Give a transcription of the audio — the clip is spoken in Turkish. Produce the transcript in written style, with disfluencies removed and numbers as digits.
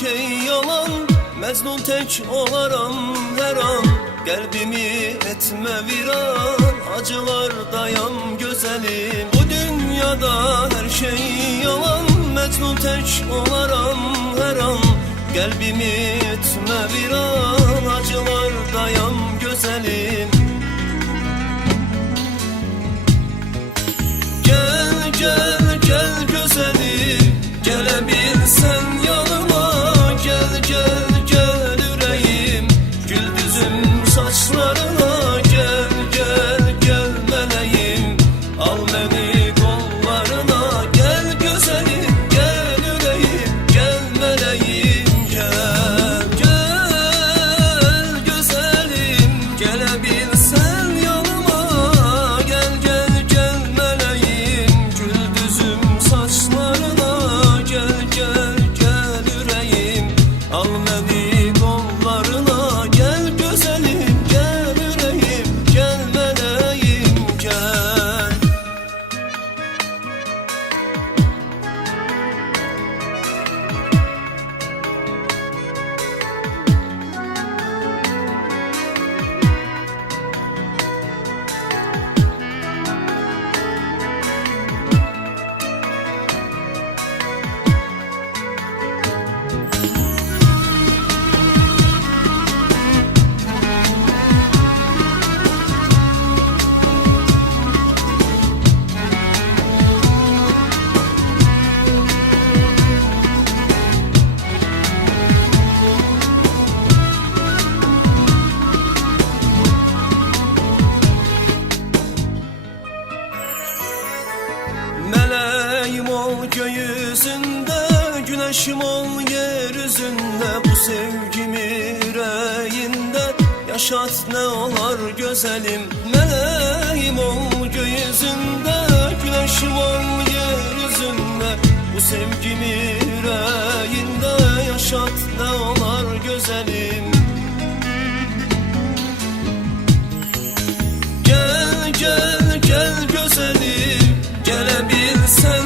şey yalan. Mecnun tek olaram her an, kalbimi etme viran. Acılar dayan güzelim, bu dünyada her şey yalan. Mecnun tek olaram her an, kalbimi etme viran. Acılar dayan güzelim. Gel gel gel güzelim, gelebilsen yanıma. Gel gel gel yüreğim, güldüzüm saçlarına. Gel gel gel meleğim, al beni kollarına. Gel güzelim, gel yüreğim, gel meleğim. Gel gel güzelim, gelebilsen yanıma. Gel gel gel meleğim, güldüzüm saçlarına. Gel gel gel yüreğim, al beni kollarına. Gel güzelim, gel yüreğim, gel meleğim. Gel. Meleğim ol göğüzünde, güneşim ol yeryüzünde. Bu sevgimi yüreğinde yaşat ne olar güzelim. Meleğim ol göğüzünde, güneşim ol yeryüzünde. Bu sevgimi yüreğinde yaşat ne olar güzelim. Gel gel gel güzelim, gelebilsen